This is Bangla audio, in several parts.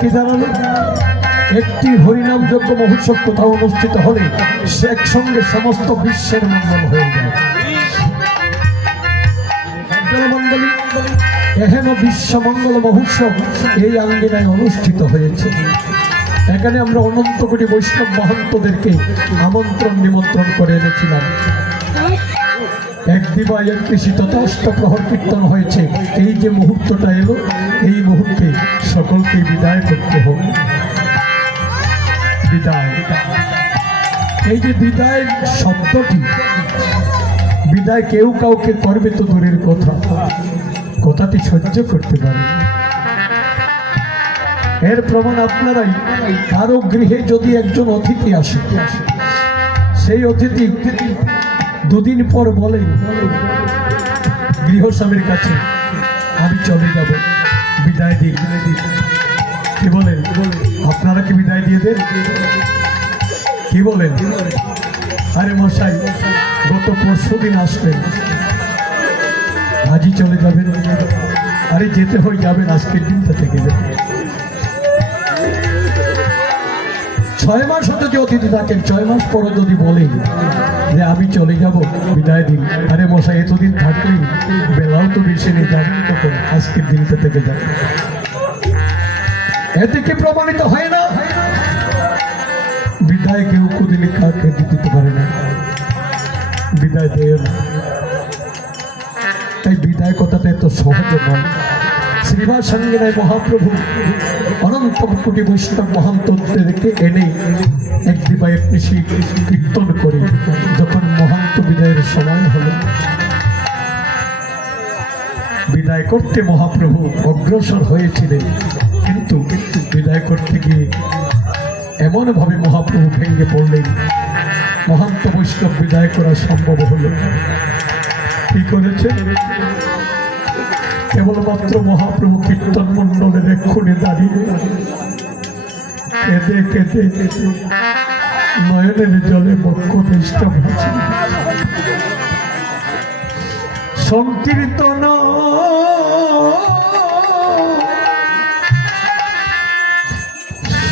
কি দাঁড়ালো? একটি হরিনাম যজ্ঞ মহোৎসব কোথাও অনুষ্ঠিত হলে সে একসঙ্গে সমস্ত বিশ্বের মঙ্গল হয়ে যায়। এহেন বিশ্ব মঙ্গল মহোৎসব এই আঙ্গিনায় অনুষ্ঠিত হয়েছে। এখানে আমরা অনন্ত কোটি বৈষ্ণব মহন্তদেরকে আমন্ত্রণ নিমন্ত্রণ করে এনেছিলাম। এক দিবা এক কৃষি তথা অষ্টপ্রহর কীর্তন হয়েছে। এই যে মুহূর্তটা এলো, এই মুহূর্তে সকলকে বিদায় করতে হবে। বিদায়, এই যে বিদায় শব্দটি, বিদায় কেউ কাউকে করবে তো দূরের কথা, কথাটি সহ্য করতে পারে। এর প্রমাণ আপনারাই। কারো গৃহে যদি একজন অতিথি আসে, সেই অতিথি দুদিন পর বলে গৃহস্বামীর কাছে, আমি চলে যাব, বিদায় দিই। কি বলেন? আপনারা কি বিদায় দিয়ে দেন? কি বলেন? আরে মশাই, গত পরশুদিন আসলেন, আজই চলে যাবেন? আরে যেতে হয়ে যাবেন, আজকের দিনটা থেকে যাবেন। 6 মাস যদি অতিথি থাকেন, 6 মাস পরে যদি বলে যে আমি চলে যাব, বিদায় দিন, আরে মশাই এতদিন থাকলেই বেলাও তো বেশি নিয়ে যাবেন, তখন আজকের দিনটা থেকে যাবেন। এতে কি প্রমাণিত হয় না? বিদায় কেউ কোনদিন কাউকে দিতে পারে না, বিদায় দেয় না। তাই বিদায় কথাটা এত সহজ নয়। শ্রীবাস সঙ্গিনায় মহাপ্রভু অনন্ত কোটি বৈষ্ণব মহান্তদেরকে এনে এক দিবা এক কৃষি কীর্তন করে যখন মহান্ত বিদায়ের সময় হলো, বিদায় করতে মহাপ্রভু অগ্রসর হয়েছিলেন। কিন্তু বিদায় করতে গিয়ে এমনভাবে মহাপ্রভু ভেঙে পড়লেন, মহান্ত বৈষ্ণব বিদায় করা সম্ভব হল। কি করেছে? কেবলমাত্র মহাপ্রভু কীর্তন মণ্ডলের এক্ষুনি দাঁড়িয়ে কেঁদে কেঁদে নয়নের জলে বক্ষ দেশটা ভেজে সংকীর্তন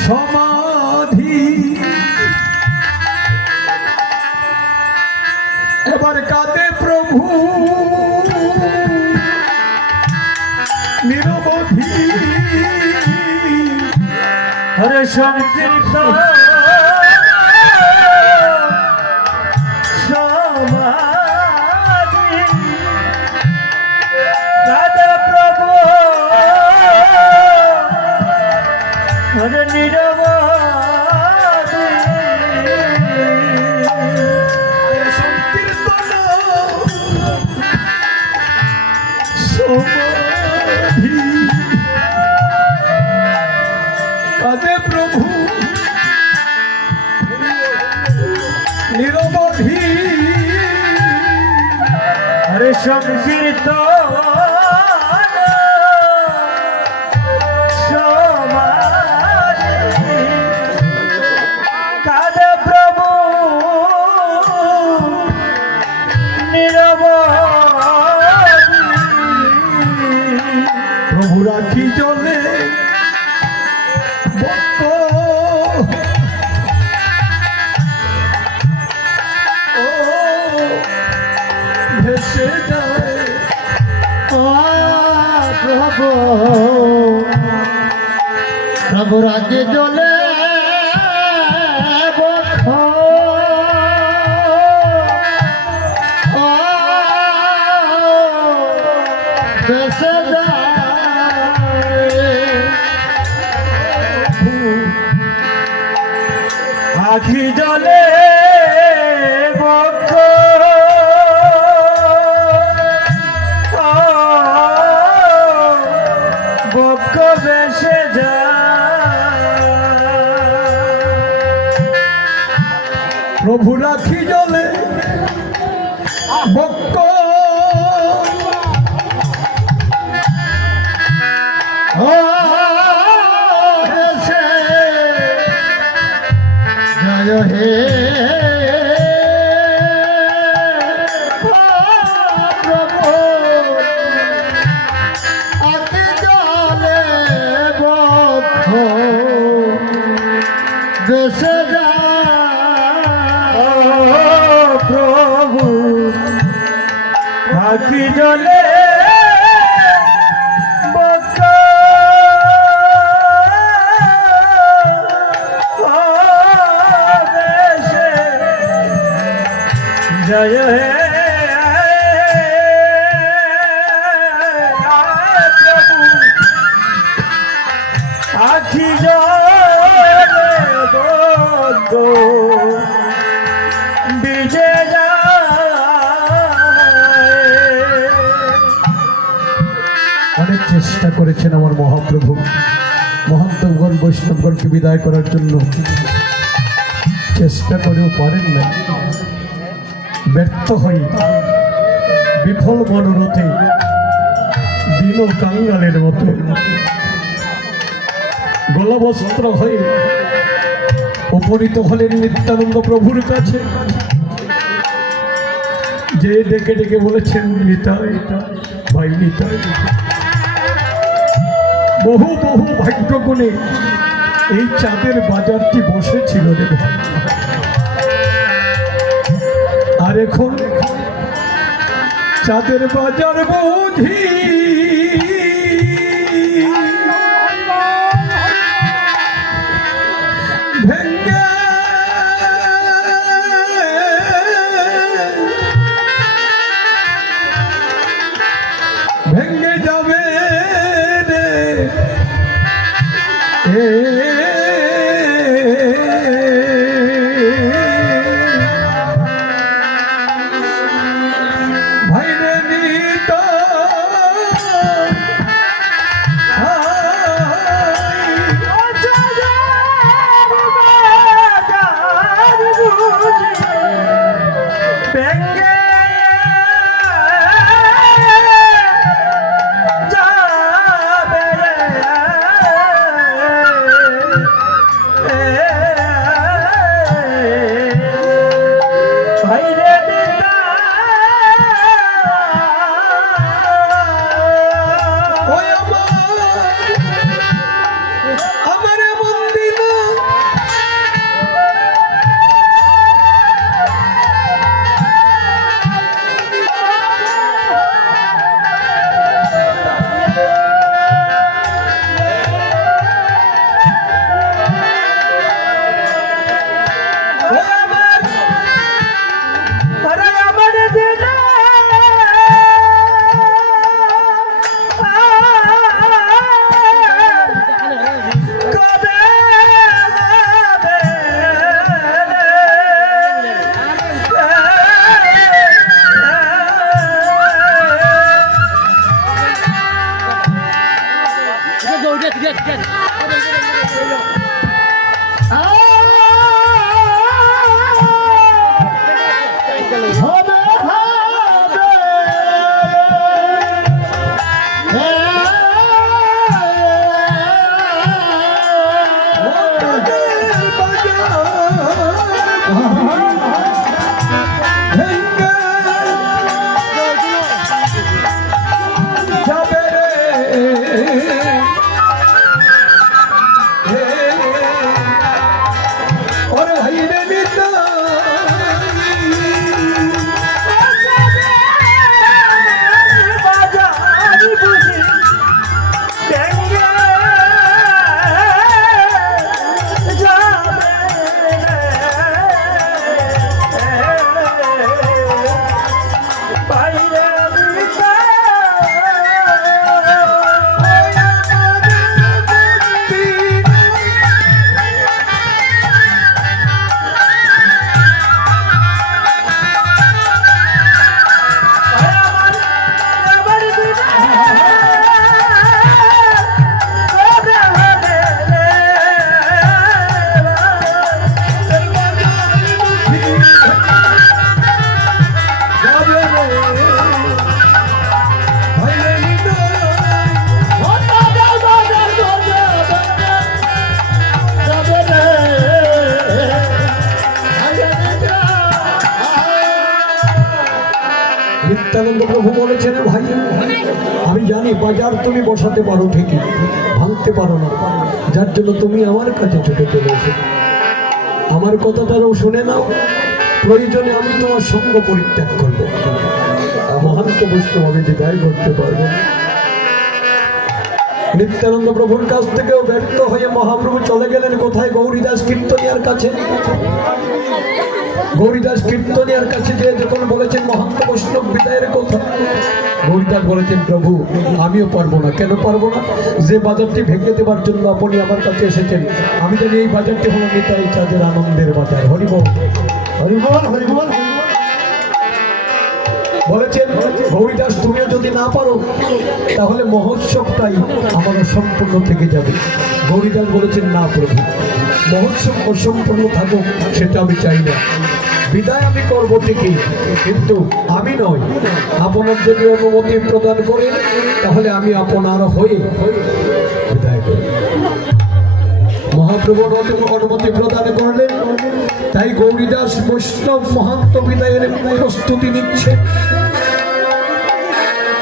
সমাধি এবার কাঁদে প্রভু নিরবধি। হরে সংকীর্তন সমাধি কাঁদে প্রভু হরে নিরবধি। সংকীর্তন সমাধি কাঁদে প্রভু নিরবধি। হরে সংকীর্তন সমাধি কাঁদে প্রভু নিরবধি। প্রভু রাখি জলে বক্ষ ভেসে যায়। প্রভু প্রভু রাখি জলে বক্ষ ভেসে আখি জলে বক্ষ বক্ষ ভেসে যায়। প্রভু রাখি জলে বক্ষ হে প্রভু আগে জলে বক্ষ দেশে যা প্রভু আখি জলে जय हे प्रभु आखि जो विजय অনেক চেষ্টা করেছেন আমার মহাপ্রভু মহান্তগণ বৈষ্ণবগণকে বিদায় করার জন্য, চেষ্টা করেও পারেন না। ব্যর্থ হয়ে বিফল মনোরথে দীন কাঙ্গালের মতো গলবস্ত্র হয়ে উপনীত হলেন নিত্যানন্দ প্রভুর কাছে, যে ডেকে ডেকে বলেছেন নিতাই ভাই নিতাই। বহু বহু ভাগ্যগুণে এই চাঁদের বাজারটি বসেছিল রে ভাই, আর এখন চাঁদের বাজার বুঝি ভেঙ্গে ভেঙ্গে যাবে রে নিত্যানন্দ প্রভু বলেছেন, ভাই আমি জানি বাজার তুমি বসাতে পারো ঠিকই, ভাঙতে পারো না, যার জন্য তুমি আমার কাছে ছুটে চলে এসো। আমার কথাটাও শুনে নাও, প্রয়োজনে আমি তোমার সঙ্গ পরিত্যাগ করবো, মহান্ত বৈষ্ণব আমি বিদায় করতে পারবো না। নিত্যানন্দ প্রভুর কাছ থেকেও ব্যর্থ হয়ে মহাপ্রভু চলে গেলেন কোথায়? গৌরীদাস কীর্তনিয়ার কাছে। গৌরীদাস কীর্তনিয়ার কাছে যে যখন বলেছেন মহান্ত বৈষ্ণব বিদায়ের কথা, গৌরীদাস বলেছেন প্রভু আমিও পারবো না। কেন পারবো না? যে বাজারটি ভেঙে দেবার জন্য আপনি আমার কাছে এসেছেন, আমি জানি এই বাজারটি হলো নিতাই চাঁদের আনন্দের বাজার। হরিবল হরিবল হরিবল বলেছেন গৌরীদাস তুমিও যদি না পারো তাহলে মহোৎসবটাই আমার অসম্পূর্ণ থেকে যাবে। গৌরীদাস বলেছেন না প্রভু, মহোৎসব অসম্পূর্ণ থাকুক সেটা আমি চাই না, বিদায় আমি করবো ঠিকই, কিন্তু আমি নয়, আপনার যদি অনুমতি প্রদান করেন তাহলে আমি আপনার হয়ে বিদায় করি। মহাপ্রভু অনুমতি প্রদান করলেন, তাই গৌরীদাস বৈষ্ণব মহান্ত বিদায়ের প্রস্তুতি নিচ্ছে।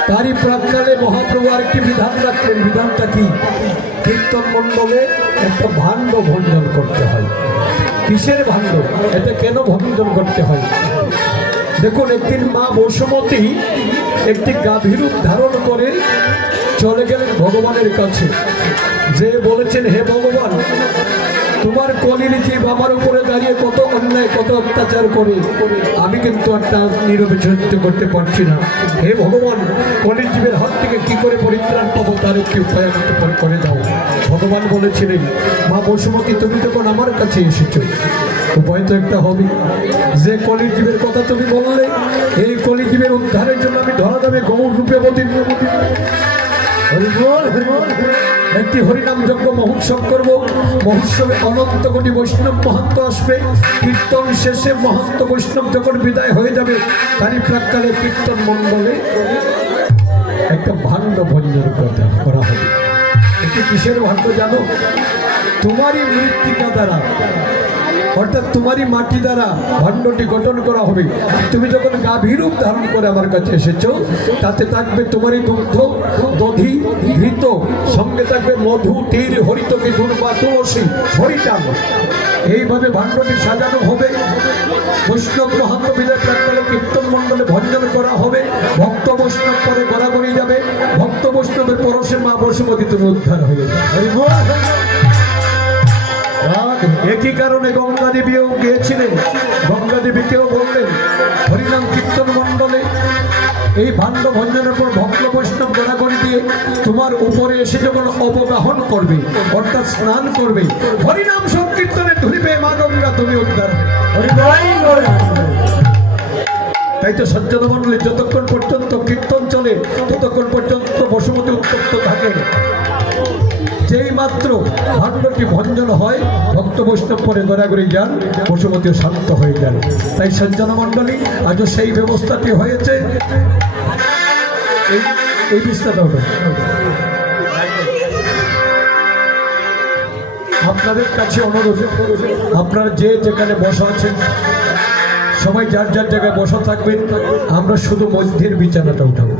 তারই প্রাক্কালে মহাপ্রভু আরেকটি বিধান রাখলেন। বিধানটা কি? কীর্তন মণ্ডলে একটা ভাণ্ড ভঞ্জন করতে হয়। কিসের ভাণ্ড? এটা কেন ভঞ্জন করতে হয়? দেখুন, একদিন মা বসুমতী একটি গাভীরূপ ধারণ করে চলে গেলেন ভগবানের কাছে, যে বলেছেন হে ভগবান, তোমার কলির জীব আমার উপরে দাঁড়িয়ে কত অন্যায় কত অত্যাচার করে, আমি কিন্তু একটা নীরবে সহ্য করতে পারছি না। হে ভগবান, কলির জীবের হাত থেকে কি করে পরিত্রাণ পাবো তার একটি উপায় আমাকে করে দাও। ভগবান বলেছিলেন মা বসুমতী তুমি যখন আমার কাছে এসেছো, উপায় তো একটা হবে। যে কলির জীবের কথা তুমি বললে, এই কলির জীবের উদ্ধারের জন্য আমি ধরা যাবে গৌর রূপে অবতীর্ণ। একটি হরিনাম যজ্ঞ মহোৎসব করবো। মহোৎসবে অনন্ত কোটি বৈষ্ণব মহান্ত আসবে। কীর্তন শেষে মহান্ত বৈষ্ণব যখন বিদায় হয়ে যাবে, তারই প্রাক্কালে কীর্তন মণ্ডলে একটা ভাণ্ড ভঞ্জন করা হবে। এটি কিসের ভাণ্ড জানো? তোমারই মৃত্তিকা দ্বারা, অর্থাৎ তোমারই মাটি দ্বারা ভাণ্ডটি গঠন করা হবে। তুমি যখন গাভীরূপ ধারণ করে আমার কাছে এসেছো, তাতে থাকবে তোমারই দুগ্ধ, দধি, ঘৃত, সঙ্গে থাকবে মধু, তিল, হরিতকি, দুর্বা, তুলসী, হরিটাম। এইভাবে ভাণ্ডটি সাজানো হবে। বৈষ্ণব মহান্ত বিদায় প্রাক্কালে কীর্তন মণ্ডলে ভঞ্জন করা হবে। ভক্ত বৈষ্ণব পরে গড়াগড়ি যাবে। ভক্ত বৈষ্ণবের পরশে মা বসুমতী তুমি উদ্ধার হয়ে যাবে। একই কারণে গঙ্গা দেবীও গিয়েছিলেন। গঙ্গা দেবীকেও বললেন হরিনাম কীর্তন মণ্ডলে এই ভাণ্ড ভঞ্জনের পর ভক্ত বৈষ্ণব গড়াগড়ি দিয়ে তোমার উপরে এসে যখন অবগাহন করবে, অর্থাৎ স্নান করবে, হরিনাম সংকীর্তনে ধরিবে মা গঙ্গা তুমি উদ্ধার। তাই তো সজ্জন মণ্ডলী যতক্ষণ পর্যন্ত কীর্তন চলে ততক্ষণ পর্যন্ত বসুমতী উত্তপ্ত থাকে। যেই মাত্র ভাণ্ডটি ভঞ্জন হয়, ভক্ত বৈষ্ণব পরে গড়াগড়ি যান, বসুমতীও শান্ত হয়ে যান। তাই সজ্জন মণ্ডলী আজও সেই ব্যবস্থাটি হয়েছে। এই বিস্তারটা হলো আপনাদের কাছে অনুরোধ, আপনারা যে যেখানে বসা আছেন সবাই যার যার জায়গায় বসা থাকবেন। আমরা শুধু মধ্যের বিছানাটা উঠাবো।